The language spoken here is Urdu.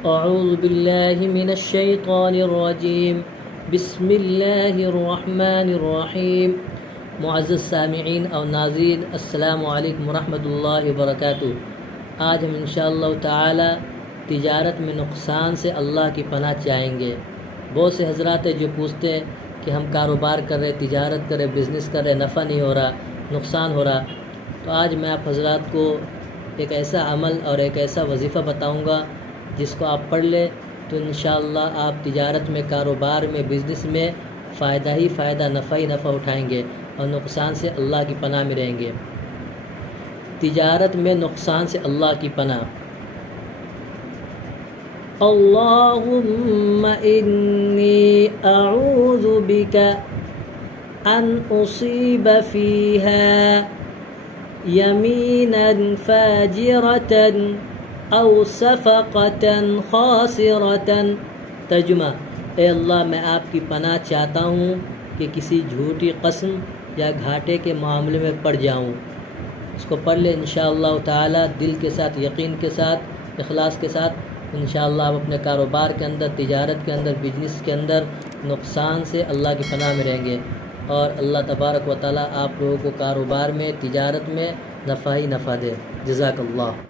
اعوذ باللہ من الشیطان الرجیم بسم اللہ الرحمن الرحیم۔ معزز سامعین اور ناظرین، السلام علیکم ورحمۃ اللہ وبرکاتہ۔ آج ہم انشاءاللہ تعالی تجارت میں نقصان سے اللہ کی پناہ چاہیں گے۔ بہت سے حضرات جو پوچھتے ہیں کہ ہم کاروبار کر رہے، تجارت کر رہے، بزنس کر رہے، نفع نہیں ہو رہا، نقصان ہو رہا، تو آج میں آپ حضرات کو ایک ایسا عمل اور ایک ایسا وظیفہ بتاؤں گا جس کو آپ پڑھ لیں تو انشاءاللہ آپ تجارت میں، کاروبار میں، بزنس میں فائدہ ہی فائدہ، نفع ہی نفع اٹھائیں گے اور نقصان سے اللہ کی پناہ میں رہیں گے۔ تجارت میں نقصان سے اللہ کی پناہ۔ اللہم انی اعوذ بک ان اصیب فیہا یمینا فاجرتا او صفقتا خاسرتا۔ ترجمہ: اے اللہ، میں آپ کی پناہ چاہتا ہوں کہ کسی جھوٹی قسم یا گھاٹے کے معاملے میں پڑ جاؤں۔ اس کو پڑھ لیں انشاءاللہ تعالی دل کے ساتھ، یقین کے ساتھ، اخلاص کے ساتھ۔ انشاءاللہ آپ اپنے کاروبار کے اندر، تجارت کے اندر، بزنس کے اندر نقصان سے اللہ کی پناہ میں رہیں گے، اور اللہ تبارک و تعالی آپ لوگوں کو کاروبار میں، تجارت میں نفع ہی نفع دے۔ جزاک اللہ۔